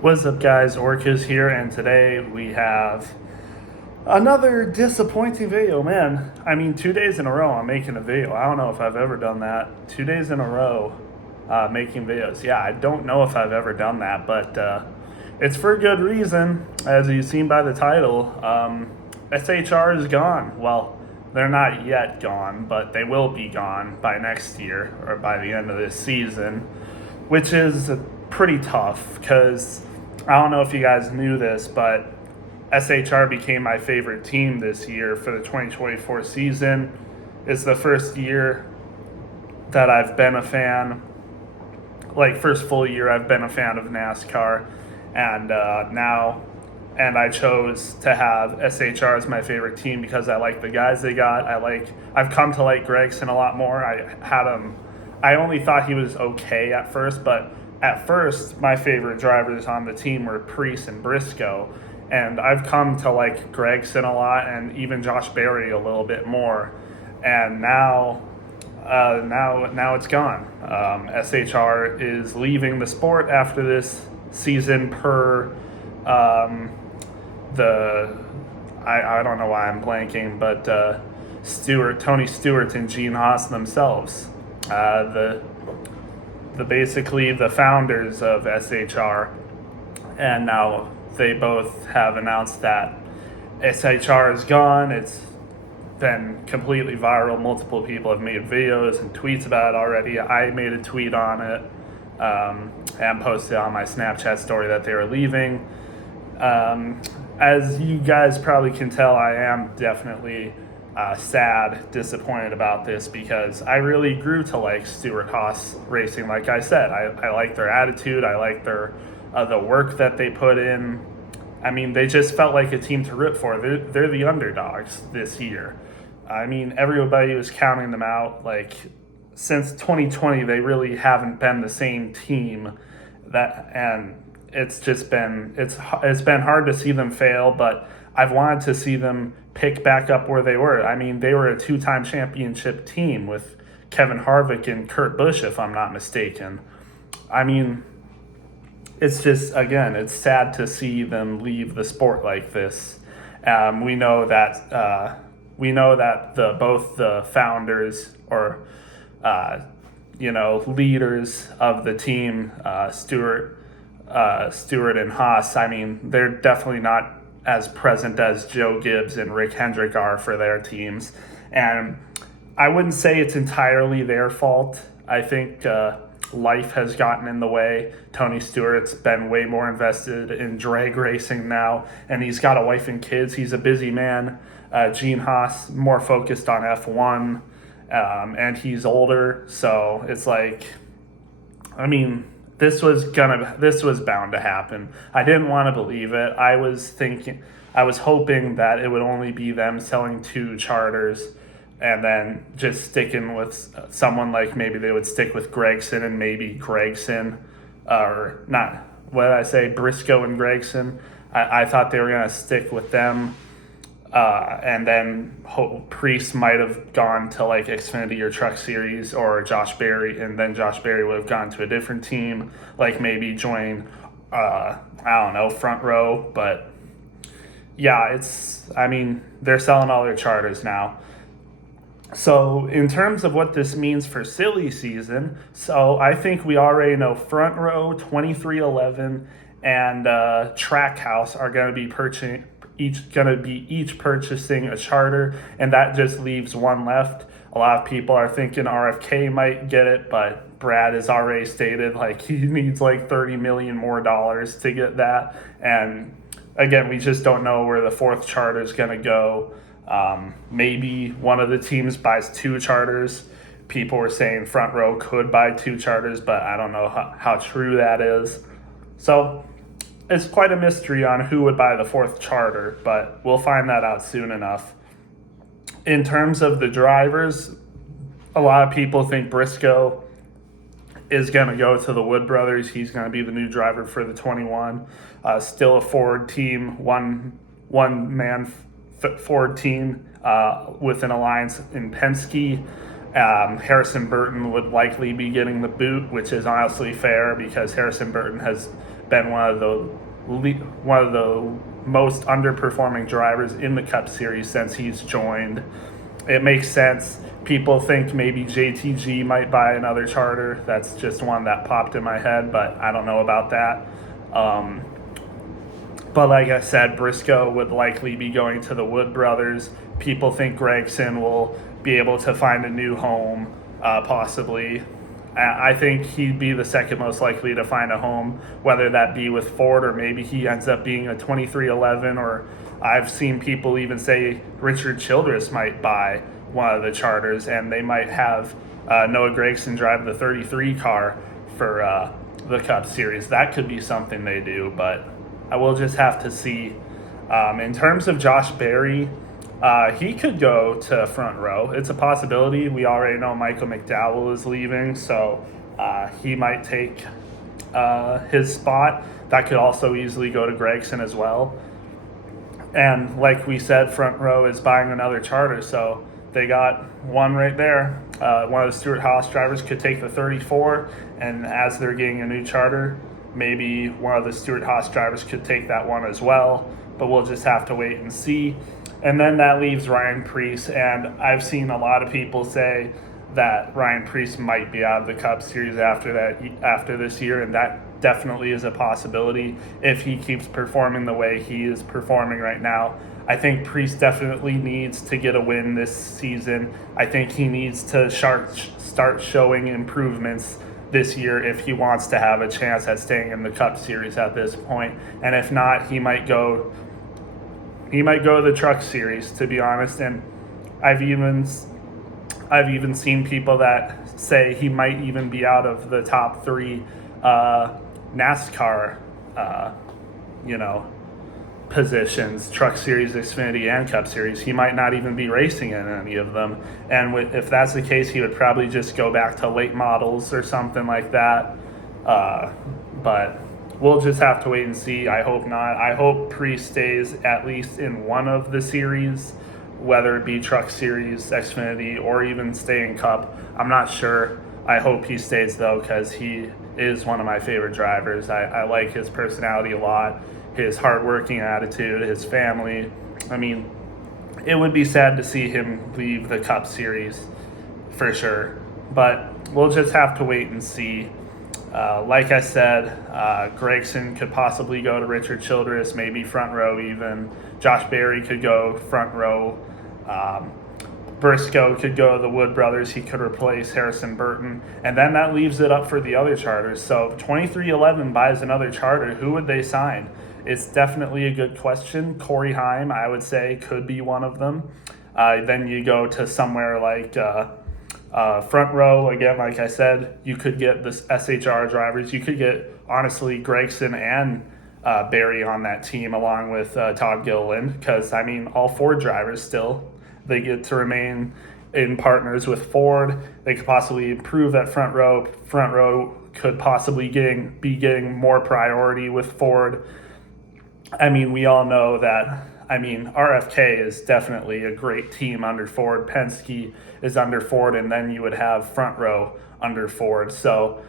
What's up, guys? Orcus here, and today we have another disappointing video. Man, I mean, 2 days in a row I'm making a video. I don't know if I've ever done that. 2 days in a row making videos. Yeah, I don't know if I've ever done that, but it's for good reason. As you've seen by the title, SHR is gone. Well, they're not yet gone, but they will be gone by next year or by the end of this season, which is pretty tough because I don't know if you guys knew this, but SHR became my favorite team this year for the 2024 season. It's the first year that I've been a fan, like first full year I've been a fan of NASCAR, and I chose to have SHR as my favorite team because I like the guys they got. I've come to like Gragson a lot more. I only thought he was okay at first, but at first my favorite drivers on the team were Preece and Briscoe, and I've come to like Gragson a lot and even Josh Berry a little bit more, and now it's gone. SHR is leaving the sport after this season per I don't know why I'm blanking, but Tony Stewart and Gene Haas themselves, the basically the founders of SHR, and now they both have announced that SHR is gone. It's been completely viral. Multiple people have made videos and tweets about it already. I made a tweet on it and posted on my Snapchat story that they were leaving. As you guys probably can tell, I am definitely sad, disappointed about this because I really grew to like Stewart-Haas racing. Like I said, I like their attitude. I like their the work that they put in. I mean, they just felt like a team to root for. They're the underdogs this year. I mean, everybody was counting them out. Like, since 2020, they really haven't been the same team. And it's been hard to see them fail, but I've wanted to see them pick back up where they were. I mean, they were a two-time championship team with Kevin Harvick and Kurt Busch, if I'm not mistaken. I mean, it's just, again, it's sad to see them leave the sport like this. We know that both the founders or leaders of the team, Stewart and Haas. I mean, they're definitely not as present as Joe Gibbs and Rick Hendrick are for their teams, and I wouldn't say it's entirely their fault. I think life has gotten in the way. Tony Stewart's been way more invested in drag racing now, and he's got a wife and kids. He's a busy man. Gene Haas more focused on F1, and he's older, so it's like, I mean, this was bound to happen. I didn't want to believe it. I was hoping that it would only be them selling two charters and then just sticking with someone, like maybe they would stick with Gragson and maybe Gragson, or not, what did I say, Briscoe and Gragson. I thought they were going to stick with them. And then Preece might have gone to like Xfinity or Truck Series, or Josh Berry, and then Josh Berry would have gone to a different team, like maybe join, I don't know, Front Row. But yeah, they're selling all their charters now. So in terms of what this means for silly season, so I think we already know Front Row, 2311, and Trackhouse are going to be each purchasing a charter, and that just leaves one left. A lot of people are thinking RFK might get it, but Brad has already stated like he needs like $30 million more to get that. And again, we just don't know where the fourth charter is going to go. Maybe one of the teams buys two charters. People were saying Front Row could buy two charters, but I don't know how true that is. So it's quite a mystery on who would buy the fourth charter, but we'll find that out soon enough. In terms of the drivers, a lot of people think Briscoe is going to go to the Wood Brothers. He's going to be the new driver for the 21. Still a Ford team, one-man Ford team with an alliance in Penske. Harrison Burton would likely be getting the boot, which is honestly fair because Harrison Burton has been one of the most underperforming drivers in the Cup Series since he's joined. It makes sense. People think maybe JTG might buy another charter. That's just one that popped in my head, but I don't know about that. But like I said, Briscoe would likely be going to the Wood brothers. People think Gragson will be able to find a new home, possibly. I think he'd be the second most likely to find a home, whether that be with Ford or maybe he ends up being a 2311, or I've seen people even say Richard Childress might buy one of the charters and they might have Noah Gragson drive the 33 car for the Cup Series. That could be something they do, but I will just have to see. In terms of Josh Berry, he could go to front row. It's a possibility. We already know Michael McDowell is leaving, so he might take his spot. That could also easily go to Gragson as well. And like we said, front row is buying another charter, so they got one right there. One of the Stewart-Haas drivers could take the 34, and as they're getting a new charter, maybe one of the Stewart-Haas drivers could take that one as well, but we'll just have to wait and see. And then that leaves Ryan Preece, and I've seen a lot of people say that Ryan Preece might be out of the Cup Series after this year, and that definitely is a possibility if he keeps performing the way he is performing right now. I think Preece definitely needs to get a win this season. I think he needs to start showing improvements this year if he wants to have a chance at staying in the Cup Series at this point. And if not, he might go to the Truck Series, to be honest. And I've even seen people that say he might even be out of the top three NASCAR positions, Truck Series, Xfinity, and Cup Series. He might not even be racing in any of them. And if that's the case, he would probably just go back to late models or something like that. But we'll just have to wait and see. I hope not. I hope Preece stays at least in one of the series, whether it be Truck Series, Xfinity, or even stay in Cup. I'm not sure. I hope he stays, though, because he is one of my favorite drivers. I like his personality a lot, his hardworking attitude, his family. I mean, it would be sad to see him leave the Cup Series for sure. But we'll just have to wait and see. Like I said, Gragson could possibly go to Richard Childress, maybe front row even. Josh Berry could go front row. Briscoe could go to the Wood brothers. He could replace Harrison Burton. And then that leaves it up for the other charters. So if 2311 buys another charter, who would they sign? It's definitely a good question. Corey Heim, I would say, could be one of them. Then you go to somewhere like front row. Again, like I said, you could get the SHR drivers. You could get, honestly, Gragson and Berry on that team along with Todd Gilliland, because, I mean, all Ford drivers still, they get to remain in partners with Ford. They could possibly improve at front row. Front row could possibly be getting more priority with Ford. I mean, we all know that. I mean, RFK is definitely a great team under Ford. Penske is under Ford, and then you would have front row under Ford. So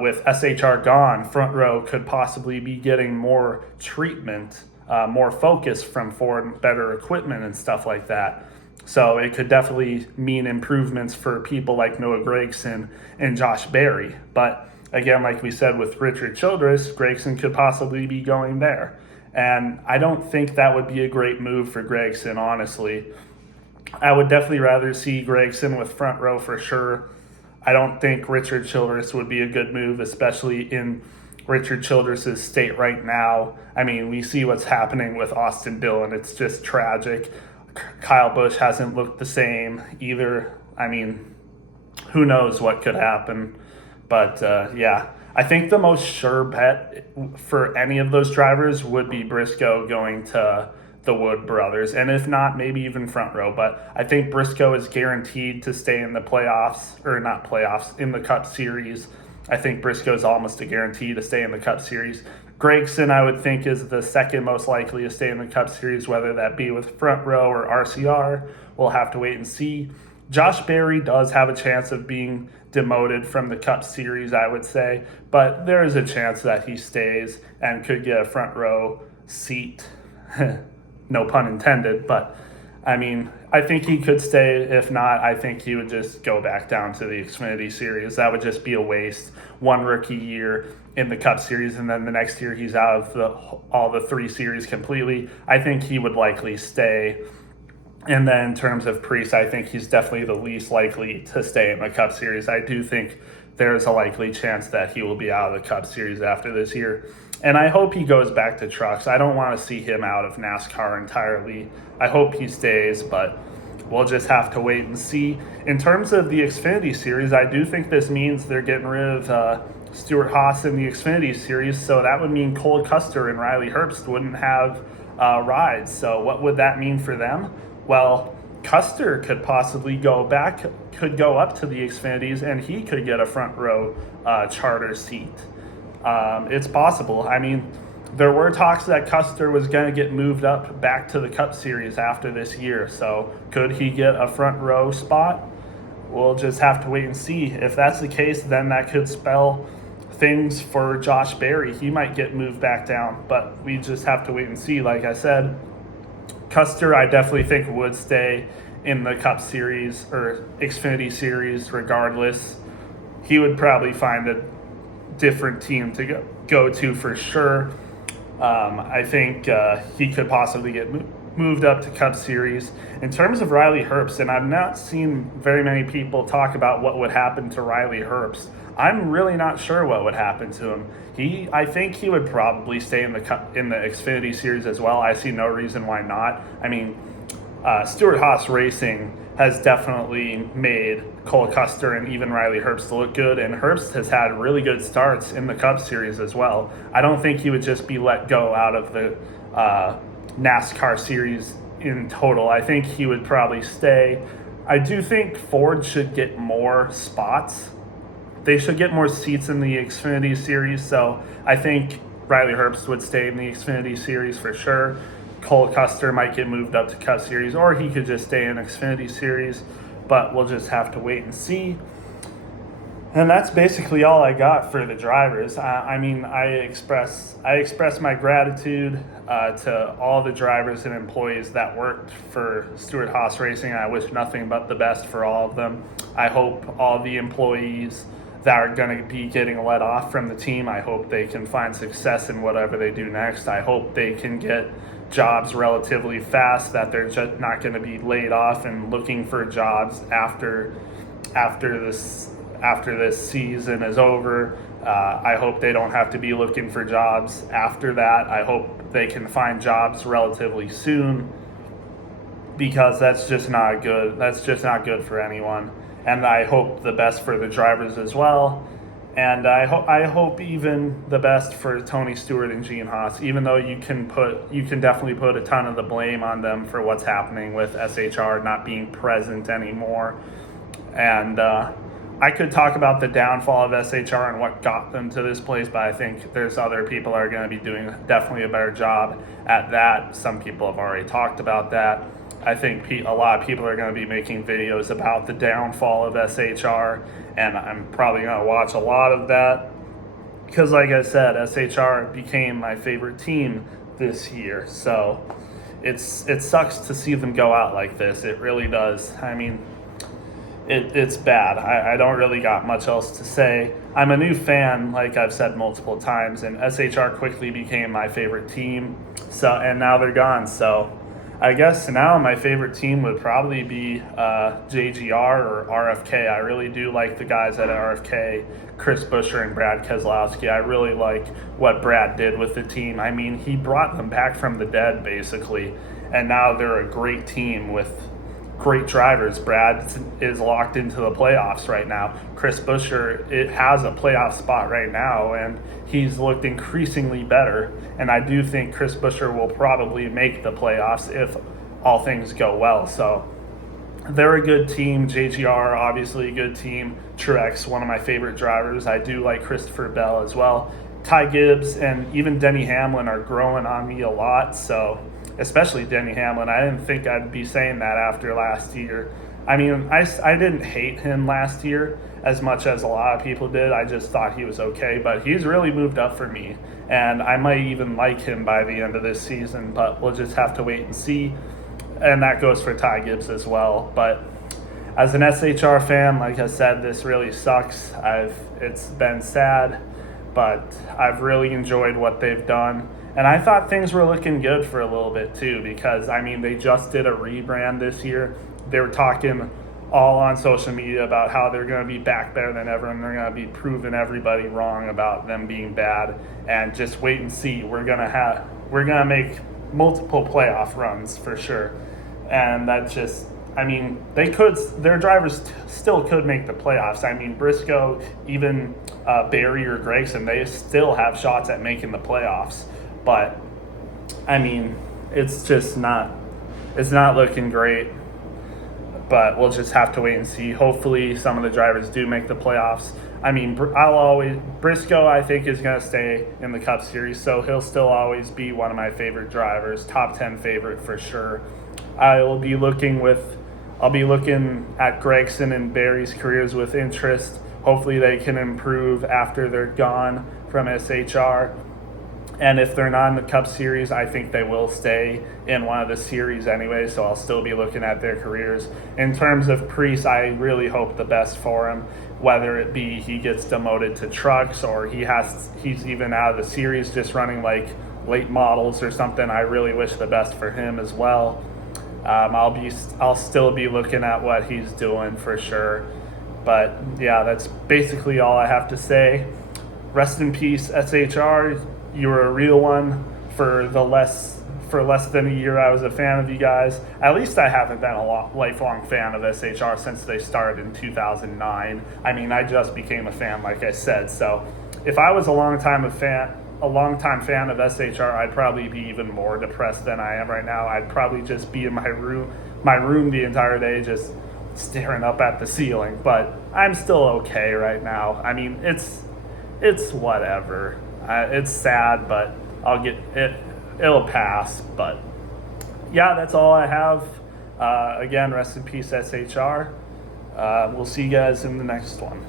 with SHR gone, front row could possibly be getting more treatment, more focus from Ford, better equipment and stuff like that. So it could definitely mean improvements for people like Noah Gragson and Josh Berry. But again, like we said with Richard Childress, Gragson could possibly be going there. And I don't think that would be a great move for Gragson, honestly. I would definitely rather see Gragson with front row for sure. I don't think Richard Childress would be a good move, especially in Richard Childress's state right now. I mean, we see what's happening with Austin Dillon. It's just tragic. Kyle Busch hasn't looked the same either. I mean, who knows what could happen. But, yeah. I think the most sure bet for any of those drivers would be Briscoe going to the Wood brothers. And if not, maybe even front row. But I think Briscoe is guaranteed to stay in the playoffs, or not playoffs, in the Cup Series. I think Briscoe is almost a guarantee to stay in the Cup Series. Gragson, I would think, is the second most likely to stay in the Cup Series, whether that be with front row or RCR. We'll have to wait and see. Josh Berry does have a chance of being demoted from the Cup Series, I would say. But there is a chance that he stays and could get a front row seat. No pun intended, but I mean, I think he could stay. If not, I think he would just go back down to the Xfinity Series. That would just be a waste. One rookie year in the Cup Series, and then the next year he's out of all the 3 series completely. I think he would likely stay. And then in terms of Preece, I think he's definitely the least likely to stay in the Cup Series. I do think there's a likely chance that he will be out of the Cup Series after this year. And I hope he goes back to trucks. I don't want to see him out of NASCAR entirely. I hope he stays, but we'll just have to wait and see. In terms of the Xfinity Series, I do think this means they're getting rid of Stewart-Haas in the Xfinity Series, so that would mean Cole Custer and Riley Herbst wouldn't have rides. So what would that mean for them? Well, Custer could possibly go up to the Xfinities, and he could get a front row charter seat. It's possible. I mean, there were talks that Custer was going to get moved up back to the Cup Series after this year. So could he get a front row spot? We'll just have to wait and see. If that's the case, then that could spell things for Josh Berry. He might get moved back down, but we just have to wait and see. Like I said, Custer, I definitely think would stay in the Cup Series or Xfinity Series regardless. He would probably find a different team to go to for sure. I think he could possibly get moved up to Cup Series. In terms of Riley Herbst, and I've not seen very many people talk about what would happen to Riley Herbst. I'm really not sure what would happen to him. I think he would probably stay in the Xfinity Series as well. I see no reason why not. I mean, Stewart-Haas Racing has definitely made Cole Custer and even Riley Herbst look good, and Herbst has had really good starts in the Cup Series as well. I don't think he would just be let go out of the NASCAR Series in total. I think he would probably stay. I do think Ford should get more spots. They should get more seats in the Xfinity Series, so I think Riley Herbst would stay in the Xfinity Series for sure. Cole Custer might get moved up to Cup Series, or he could just stay in Xfinity Series, but we'll just have to wait and see. And that's basically all I got for the drivers. I mean, I express my gratitude to all the drivers and employees that worked for Stewart-Haas Racing. I wish nothing but the best for all of them. I hope all the employees that are going to be getting let off from the team, I hope they can find success in whatever they do next. I hope they can get jobs relatively fast, that they're just not going to be laid off and looking for jobs after this season is over. I hope they don't have to be looking for jobs after that. I hope they can find jobs relatively soon, because that's just not good. That's just not good for anyone. And I hope the best for the drivers as well. And I hope even the best for Tony Stewart and Gene Haas, even though you can definitely put a ton of the blame on them for what's happening with SHR not being present anymore. And I could talk about the downfall of SHR and what got them to this place, but I think there's other people that are going to be doing definitely a better job at that. Some people have already talked about that. I think a lot of people are going to be making videos about the downfall of SHR, and I'm probably going to watch a lot of that because, like I said, SHR became my favorite team this year. So it sucks to see them go out like this. It really does. I mean, it's bad. I don't really got much else to say. I'm a new fan, like I've said multiple times, and SHR quickly became my favorite team. And now they're gone. So I guess now my favorite team would probably be JGR or RFK. I really do like the guys at RFK, Chris Buescher and Brad Keselowski. I really like what Brad did with the team. I mean, he brought them back from the dead, basically, and now they're a great team with great drivers. Brad is locked into the playoffs right now. Chris Buescher, it has a playoff spot right now, and he's looked increasingly better. And I do think Chris Buescher will probably make the playoffs if all things go well. So they're a good team. JGR, obviously a good team. Truex, one of my favorite drivers. I do like Christopher Bell as well. Ty Gibbs and even Denny Hamlin are growing on me a lot. So especially Denny Hamlin. I didn't think I'd be saying that after last year. I mean, I didn't hate him last year as much as a lot of people did. I just thought he was okay, but he's really moved up for me, and I might even like him by the end of this season, but we'll just have to wait and see. And that goes for Ty Gibbs as well. But as an SHR fan, like I said, this really sucks. It's been sad, but I've really enjoyed what they've done. And I thought things were looking good for a little bit too, because I mean, they just did a rebrand this year. They were talking all on social media about how they're going to be back better than ever, and they're going to be proving everybody wrong about them being bad. And just wait and see. We're gonna make multiple playoff runs for sure. And that just, I mean, their drivers still could make the playoffs. I mean, Briscoe, even Barry or Gragson, they still have shots at making the playoffs. But I mean, it's not looking great. But we'll just have to wait and see. Hopefully, some of the drivers do make the playoffs. I mean, Briscoe, I think, is going to stay in the Cup Series, so he'll still always be one of my favorite drivers, top 10 favorite for sure. I'll be looking at Gragson and Barry's careers with interest. Hopefully, they can improve after they're gone from SHR. And if they're not in the Cup Series, I think they will stay in one of the series anyway, so I'll still be looking at their careers. In terms of Preece, I really hope the best for him, whether it be he gets demoted to trucks or he's even out of the series just running like late models or something. I really wish the best for him as well. I'll still be looking at what he's doing for sure. But yeah, that's basically all I have to say. Rest in peace, SHR. You were a real one for less than a year. I was a fan of you guys. At least I haven't been a lifelong fan of SHR since they started in 2009. I mean, I just became a fan, like I said. So if I was a longtime fan of SHR, I'd probably be even more depressed than I am right now. I'd probably just be in my room the entire day, just staring up at the ceiling. But I'm still okay right now. I mean, it's whatever. It's sad, but it'll pass. But yeah, that's all I have. Again, rest in peace, SHR. We'll see you guys in the next one.